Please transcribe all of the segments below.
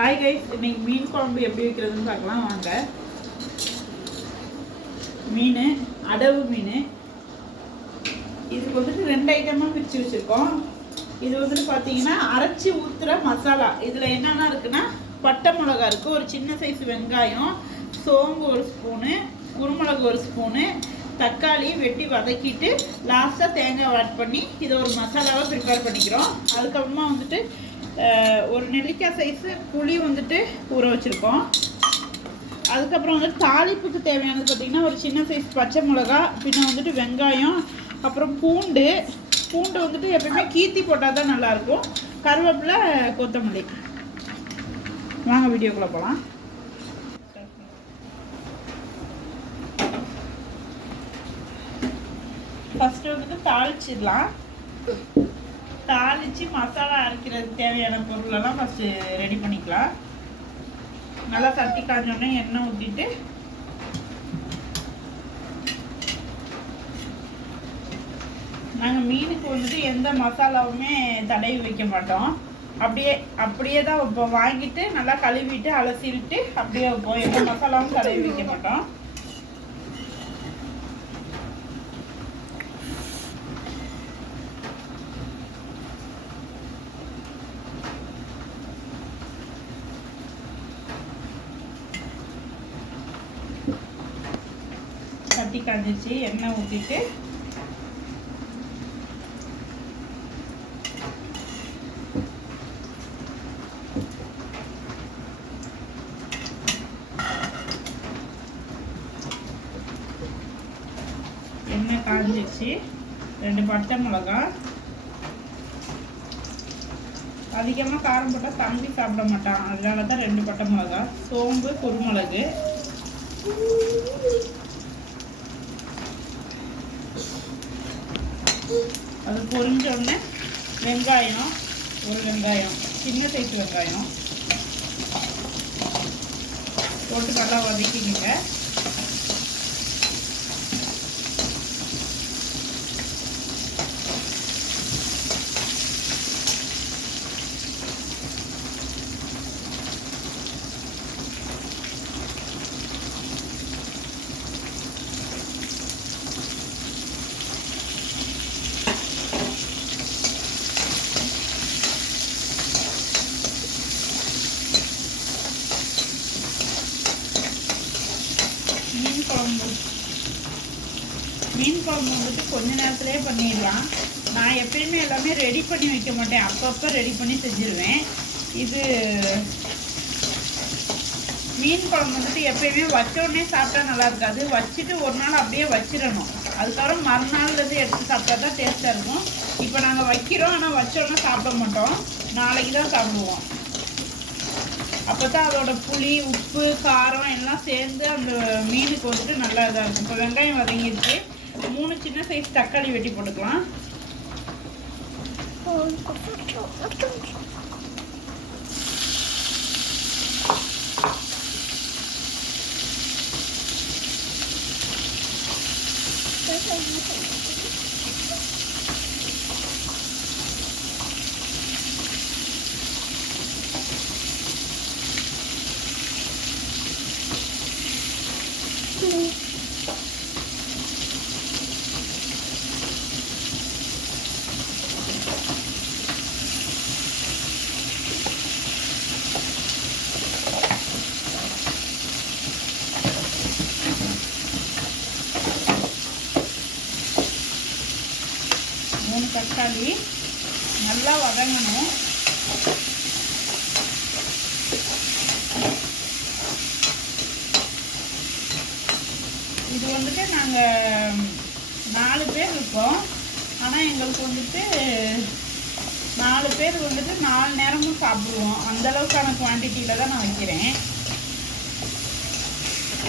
Hi guys இன்னைக்கு மீன் குழம்பு எப்படி வைக்கிறதுன்னு பார்க்கலாம் வாங்க. மீன் அடவு மீன். இதுக்கு வந்துட்டு ரெண்டு ஐட்டமாக பிரித்து வச்சுருக்கோம். இது வந்துட்டு பார்த்தீங்கன்னா அரைச்சி ஊற்றுற மசாலா. இதில் என்னென்ன இருக்குன்னா பட்டை மிளகா இருக்குது ஒரு சின்ன சைஸ் வெங்காயம் சோம்பு ஒரு ஸ்பூனு குருமிளகு ஒரு ஸ்பூனு தக்காளி வெட்டி வதக்கிட்டு லாஸ்ட்டாக தேங்காய் ஆட் பண்ணி இதை ஒரு மசாலாவாக ப்ரிப்பேர் பண்ணிக்கிறோம். அதுக்கப்புறமா வந்துட்டு ஒரு நெல்லிக்காய் சைஸு புளி வந்துட்டு ஊற வச்சுருக்கோம். அதுக்கப்புறம் வந்துட்டு தாளிப்புக்கு தேவையானது பார்த்திங்கன்னா ஒரு சின்ன சைஸ் பச்சை மிளகா பின்ன வந்துட்டு வெங்காயம் அப்புறம் பூண்டு. பூண்டு வந்துட்டு எப்பயுமே கீத்தி போட்டால் தான் நல்லாயிருக்கும். கருவேப்பிலை கொத்தமல்லி. வாங்க வீடியோக்குள்ளே போகலாம் ஃபஸ்ட்டு வந்துட்டு தாளிச்சிடலாம். தாளித்து மசாலா அரைக்கிறதுக்கு தேவையான பொருளெல்லாம் ஃபஸ்ட்டு ரெடி பண்ணிக்கலாம். நல்லா தட்டி காஞ்சோடனே எண்ணெய் ஊற்றிட்டு நாங்கள் மீனுக்கு வந்துட்டு எந்த மசாலாவுமே தடவி வைக்க மாட்டோம். அப்படியே அப்படியே தான் வைப்போம். வாங்கிட்டு நல்லா கழுவிட்டு அலசிட்டு அப்படியே வைப்போம். எந்த மசாலாவும் தடவி வைக்க மாட்டோம் தட்டி காஞ்சிச்சு எண்ணெய் ஊற்றிட்டு எண்ணெய் காஞ்சிச்சு. ரெண்டு பட்டை மிளகா அதிகமாக காரம் போட்டால் தம்பி சாப்பிட மாட்டான். அதனால தான் ரெண்டு பட்டை மிளகா சோம்பு குருமிளகு. அது பொரிஞ்ச உடனே வெங்காயம் ஒரு வெங்காயம் சின்ன சைஸ் வெங்காயம். போட்டு நல்லா வதக்கிக்கங்க மீன் குழம்பு மீன் குழம்பு வந்துட்டு கொஞ்ச நேரத்துலேயே பண்ணிடலாம். நான் எப்பயுமே எல்லாமே ரெடி பண்ணி வைக்க மாட்டேன். அப்பப்போ ரெடி பண்ணி செஞ்சுருவேன். இது மீன் குழம்பு வந்துட்டு எப்பயுமே வச்சோடனே சாப்பிட்டா நல்லா இருக்காது. வச்சுட்டு ஒரு நாள் அப்படியே வச்சிடணும். அதுக்கப்புறம் மறுநாள்லேருந்து எடுத்து சாப்பிட்டா தான் டேஸ்ட்டாக இருக்கும். இப்போ நாங்கள் வைக்கிறோம் ஆனால் வச்சோடனே சாப்பிட மாட்டோம். நாளைக்கு தான் சாப்பிடுவோம். அப்போ தான் அதோட புளி உப்பு காரம் எல்லாம் சேர்ந்து அந்த மீனுக்கு வந்துட்டு நல்லா இதாக இருக்கும். இப்போ வெங்காயம் வதங்கிடுச்சு. மூணு சின்ன சைஸ் தக்காளி வெட்டி போட்டுக்கலாம். மூணு தக்காளி நல்லா வதங்கணும். இது வந்துட்டு நாங்கள் நாலு பேர் இருக்கோம். ஆனால் எங்களுக்கு வந்துட்டு நாலு பேர் வந்துட்டு நாலு நேரமும் சாப்பிடுவோம். அந்த அளவுக்கான குவான்டிட்டியில் தான் நான் வைக்கிறேன்.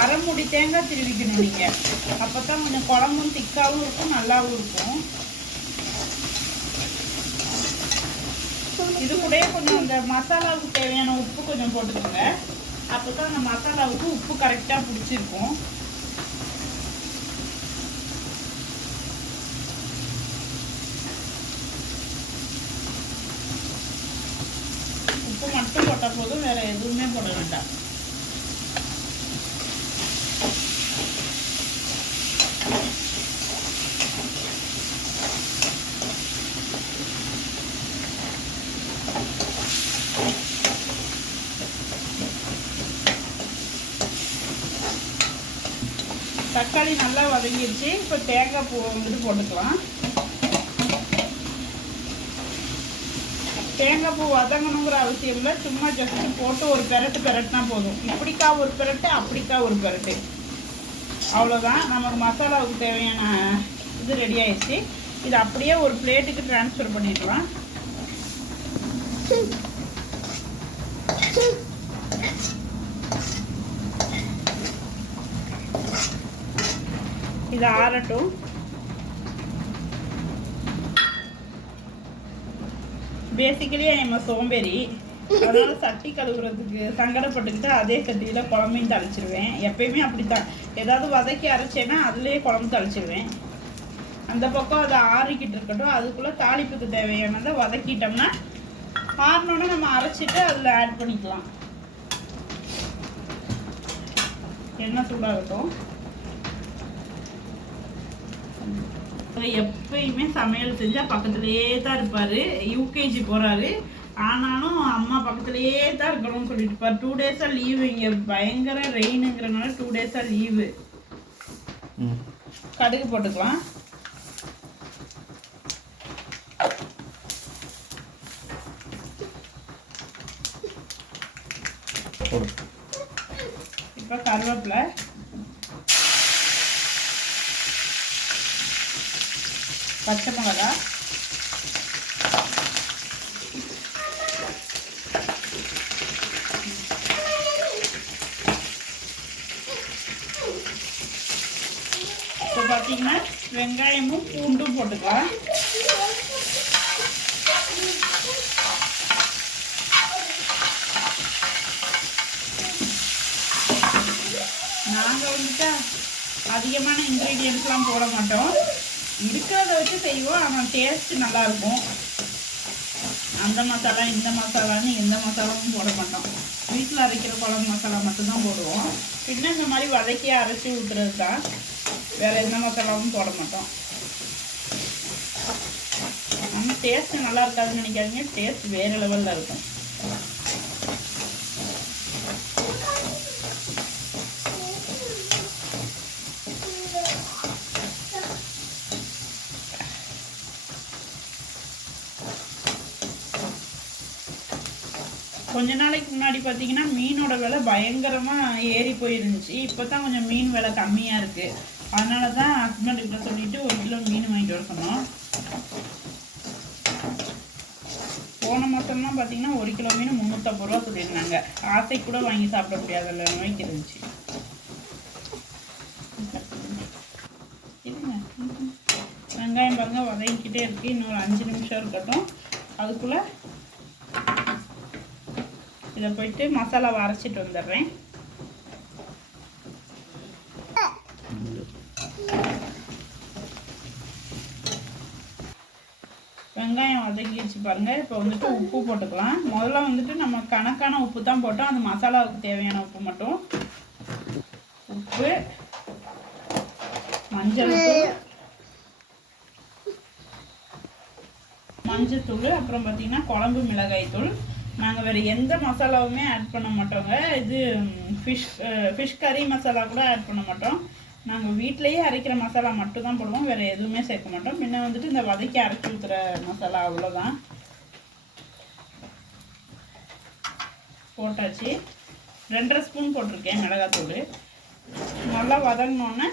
அரை மூடி தேங்காய் திருவிக்கணும் நீங்கள் அப்போ தான் கொஞ்சம் குழம்பும் திக்காவும் இருக்கும் நல்லாவும் இருக்கும். இது கூடயே கொஞ்சம் அந்த மசாலாவுக்கு தேவையான உப்பு கொஞ்சம் போட்டுக்கோங்க. அப்போ தான் அந்த மசாலாவுக்கு உப்பு கரெக்டாக பிடிச்சிருக்கும். உப்பு மட்டும் போட்டால் போட்டால் போதும் வேறு எதுவுமே போட வேண்டாம் தக்காளி நல்லா வதங்கிடுச்சு இப்போ தேங்காய் பூ வந்துட்டு போட்டுக்கலாம். தேங்காய் பூ வதங்கணுங்கிற அவசியம் இல்லை. சும்மா ஜஸ்ட் போட்டு ஒரு பெரட்டு பெரட்டினா போதும். இப்படிக்கா ஒரு பெரட்டு அப்படிக்கா ஒரு பெரட்டு. அவ்வளோதான் நமக்கு மசாலாவுக்கு தேவையான இது ரெடி ஆயிடுச்சு. இது அப்படியே ஒரு பிளேட்டுக்கு ட்ரான்ஸ்ஃபர் பண்ணிடலாம் இது ஆறட்டும். பேசிக்கலி நம்ம சோம்பேறி. அதனால சட்டி கழுவுறதுக்கு சங்கடப்பட்டுக்கிட்டு அதே சட்டியில் குழம்பையும் தழிச்சிருவேன் எப்பயுமே அப்படித்தான். ஏதாவது வதக்கி அரைச்சேன்னா அதுலேயே குழம்பு தழிச்சிருவேன் அந்த பக்கம் அதை ஆறிக்கிட்டு இருக்கட்டும். அதுக்குள்ளே தாளிப்புக்கு தேவையானதை வதக்கிட்டோம்னா ஆறினோடனே நம்ம அரைச்சிட்டு அதில் ஆட் பண்ணிக்கலாம். எண்ணெய் சூடாகட்டும். எப்பயுமே சமையல் செஞ்சால் பக்கத்துலேயே தான் இருப்பார். யூகேஜி போகிறாரு ஆனாலும் அம்மா பக்கத்துலேயே தான் இருக்கணும்னு சொல்லிட்டு இருப்பார். டூ டேஸாக லீவு இங்கே பயங்கர ரெயினுங்கிறனால டூ டேஸாக லீவு கடுகு போட்டுக்கலாம். போடு. இப்போ கருவேப்பிலை. பச்சை மிளகா. இப்போ பார்த்தீங்கன்னா வெங்காயமும் பூண்டும் போட்டுக்கலாம். நாங்கள் வந்துட்டு அதிகமான இன்க்ரீடியன்ஸ்லாம் போட மாட்டோம். இருக்கிறத வச்சு செய்வோம். ஆனால் டேஸ்ட் நல்லா இருக்கும் அந்த மசாலா இந்த மசாலான்னு எந்த மசாலாவும் போட மாட்டோம். வீட்டில் அரைக்கிற குழம்பு மசாலா மட்டும்தான் போடுவோம். பின்ன இந்த மாதிரி வதக்கி அரைச்சி ஊற்றுறது தான் வேறு எந்த மசாலாவும் போட மாட்டோம். ஆனால் டேஸ்ட்டு நல்லா இருக்காதுன்னு நினைக்காதீங்க. டேஸ்ட் வேறு லெவலில் இருக்கும். கொஞ்ச நாளைக்கு முன்னாடி பார்த்தீங்கன்னா மீனோட விலை பயங்கரமாக ஏறி போயிருந்துச்சு. இப்போ தான் கொஞ்சம் மீன் விலை கம்மியாக இருக்குது அதனால தான் ஹஸ்பண்ட் கிட்ட சொல்லிட்டு ஒரு கிலோ மீன் வாங்கிட்டு வர சொன்னோம். போன மாதம்லாம் பார்த்தீங்கன்னா ஒரு கிலோ மீன் முந்நூற்றம்பது ரூபா சொல்லியிருந்தாங்க. ஆசை கூட வாங்கி சாப்பிட முடியாத நோய்க்கு இருந்துச்சு. வெங்காயம் பாருங்க வதங்கிக்கிட்டே இருக்குது இன்னொரு அஞ்சு நிமிஷம் இருக்கட்டும். அதுக்குள்ளே இதை போயிட்டு மசாலாவை அரைச்சிட்டு வந்துடுறேன். வெங்காயம் வதங்கிடுச்சு பாருங்கள் இப்போ வந்துட்டு உப்பு போட்டுக்கலாம். முதல்ல வந்துட்டு நம்ம கணக்கான உப்பு தான் போட்டோம். அந்த மசாலாவுக்கு தேவையான உப்பு மட்டும். உப்பு மஞ்சள் தூள் மஞ்சத்தூள் அப்புறம் பார்த்தீங்கன்னா குழம்பு மிளகாய் தூள். நாங்கள் வேறு எந்த மசாலாவுமே ஆட் பண்ண மாட்டோங்க. இது ஃபிஷ் ஃபிஷ் கறி மசாலா கூட ஆட் பண்ண மாட்டோம். நாங்கள் வீட்டிலேயே அரைக்கிற மசாலா மட்டும் தான் போடுவோம். வேறு எதுவுமே சேர்க்க மாட்டோம். முன்ன வந்துட்டு இந்த வதக்கி அரைச்சி ஊற்றுற மசாலா அவ்வளோதான் போட்டாச்சு. ரெண்டரை ஸ்பூன் போட்டிருக்கேன் மிளகாத்தூள். நல்லா வதங்கினோன்னே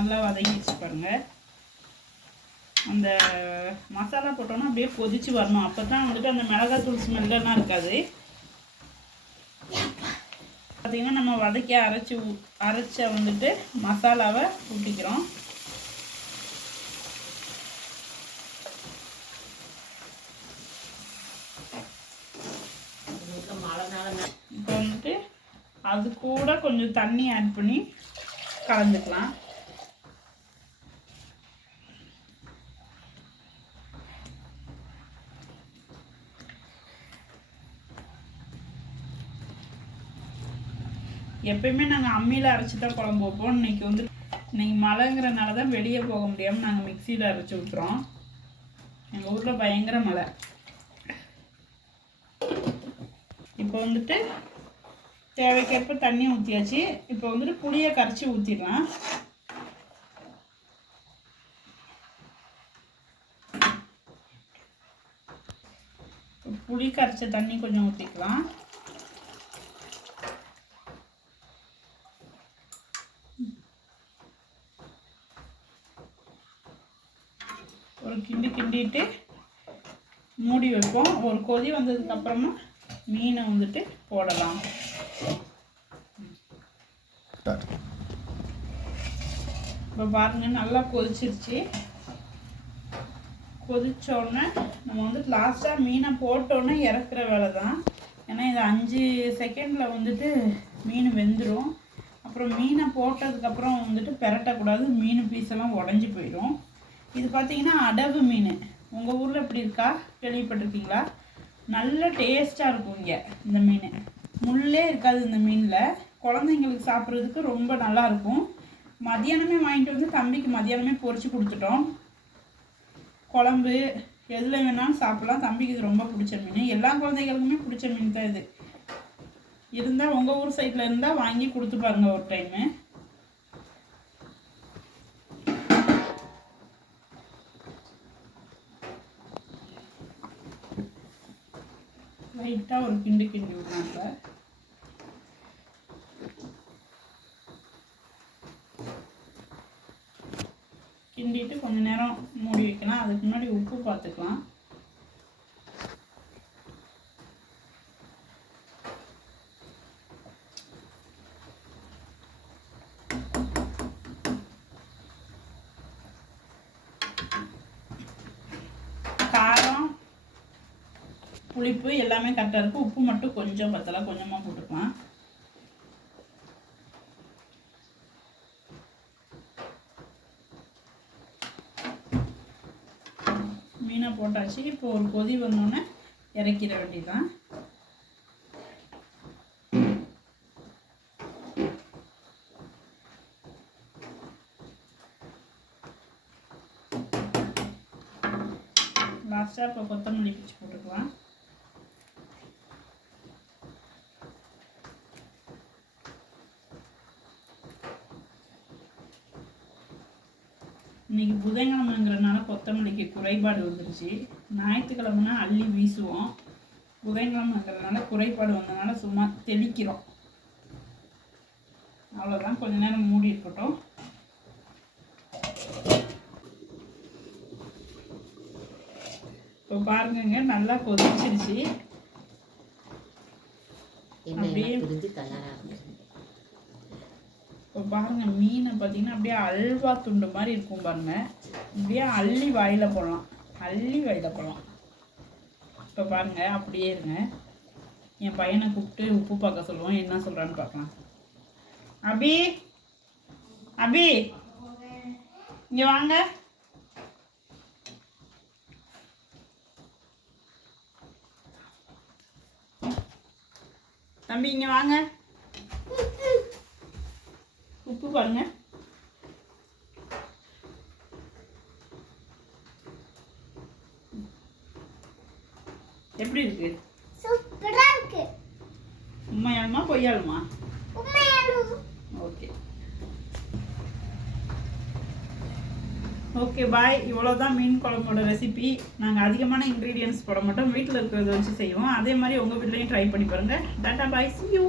நல்லா வதங்கிடுச்சு பாருங்கள் அந்த மசாலா போட்டோன்னா அப்படியே கொதிச்சு வரணும். அப்போ தான் வந்துட்டு அந்த மிளகாத்தூள் ஸ்மெல்லாம் இருக்காது. பார்த்திங்கன்னா நம்ம வதக்கி அரைச்சி அரைச்ச வந்துட்டு மசாலாவை ஊட்டிக்கிறோம் இப்போ வந்துட்டு அது கூட கொஞ்சம் தண்ணி ஆட் பண்ணி கலந்துக்கலாம். எப்பயுமே நாங்கள் அம்மியில் அரைச்சி தான் குழம்பு வைப்போம். இன்னைக்கு வந்து இன்னைக்கு மழைங்கிறனால தான் வெளியே போக முடியாமல் நாங்கள் மிக்சியில் அரைச்சி ஊற்றுறோம் எங்கள் ஊரில் பயங்கர மழை. இப்போ வந்துட்டு தேவைக்கேற்ப தண்ணி ஊற்றியாச்சு இப்போ வந்துட்டு புளியை கரைச்சி ஊற்றிடலாம் புளி கரைச்ச தண்ணி கொஞ்சம் ஊற்றிக்கலாம் ஒரு கிண்டி கிண்டிட்டு மூடி வைப்போம். ஒரு கொதி வந்ததுக்கு அப்புறமா மீனை வந்துட்டு போடலாம். இப்போ பாருங்க நல்லா கொதிச்சிருச்சு. கொதிச்ச உடனே நம்ம வந்துட்டு லாஸ்ட்டாக மீனை போட்டோன்னே இறக்குற வேலை தான். ஏன்னா இது அஞ்சு செகண்டில் வந்துட்டு மீன் வெந்துடும் அப்புறம் மீனை போட்டதுக்கப்புறம் வந்துட்டு பெரட்டக்கூடாது. மீன் பீஸ் எல்லாம் உடஞ்சி போயிடும் இது பார்த்தீங்கன்னா அடவு மீன். உங்கள் ஊரில் எப்படி இருக்கா? கேள்விப்பட்டிருக்கீங்களா? நல்ல டேஸ்ட்டாக இருக்கும் இங்கே இந்த மீன். முள்ளே இருக்காது இந்த மீனில். குழந்தைங்களுக்கு சாப்பிட்றதுக்கு ரொம்ப நல்லா இருக்கும். மதியானமே வாங்கிட்டு வந்து தம்பிக்கு மதியானமே பொறிச்சு கொடுத்துட்டோம். குழம்பு எதில் வேணாலும் சாப்பிட்லாம். தம்பிக்கு இது ரொம்ப பிடிச்ச மீன். எல்லா குழந்தைகளுக்குமே பிடிச்ச மீன் தான் இது. இருந்தால் உங்கள் ஊர் சைடில் இருந்தால் வாங்கி கொடுத்து பாருங்க ஒரு டைமு லைட்டாக ஒரு கிண்டு கிண்டி விடுறாங்க கிண்டிட்டு கொஞ்சம் நேரம் மூடி வைக்கலாம் அதுக்கு முன்னாடி உப்பு பார்த்துக்கலாம் காரம் புளிப்பு எல்லாமே கரெக்டாக இருக்கும். உப்பு மட்டும் கொஞ்சம் பத்தலாக கொஞ்சமாக போட்டுக்கலாம். மீனை போட்டாச்சு. இப்போ ஒரு கொதி வந்தோடனே இறக்கிட வேண்டியதுதான். லாஸ்ட்டாக இப்போ கொத்தமல்லி பிச்சு போட்டுக்கலாம். இன்னைக்கு புதன்கிழமைங்கிறதுனால கொத்தமல்லிக்கு குறைபாடு வந்துருச்சு. ஞாயிற்றுக்கிழமைனா அள்ளி வீசுவோம். புதன்கிழமைங்கிறதுனால குறைபாடு வந்ததுனால சும்மா தெளிக்கிறோம். அவ்வளோதான் கொஞ்ச நேரம் மூடி இருக்கட்டும். இப்போ பாருங்கங்க நல்லா கொதிச்சிருச்சு. அப்படியே- இப்போ பாருங்க மீனை பார்த்தீங்கன்னா அப்படியே அல்வா துண்டு மாதிரி இருக்கும் பாருங்க. அப்படியே அள்ளி வாயில போடலாம். அள்ளி வாயில போடலாம். இப்போ பாருங்க அப்படியே இருங்க. என் பையனை கூப்பிட்டு உப்பு பார்க்க சொல்லுவோம். என்ன சொல்கிறான்னு பார்க்கலாம். அபி அபி இங்கே வாங்க. தம்பி இங்கே வாங்க. உப்பு பாருங்க. எப்படி இருக்கு? சூப்பரா இருக்கு. உண்மையாலுமா பொய்யாலுமா? உண்மையாலும். ஓகே. Okay bye. இவ்வளோதான் மீன் குழம்போட ரெசிபி நாங்கள் அதிகமான இன்க்ரீடியன்ஸ் போட மாட்டோம். வீட்டில் இருக்கிறத வச்சு செய்வோம். அதே மாதிரி உங்கள் வீட்லேயும் ட்ரை பண்ணி பாருங்கள் டாட்டா பாய். See you.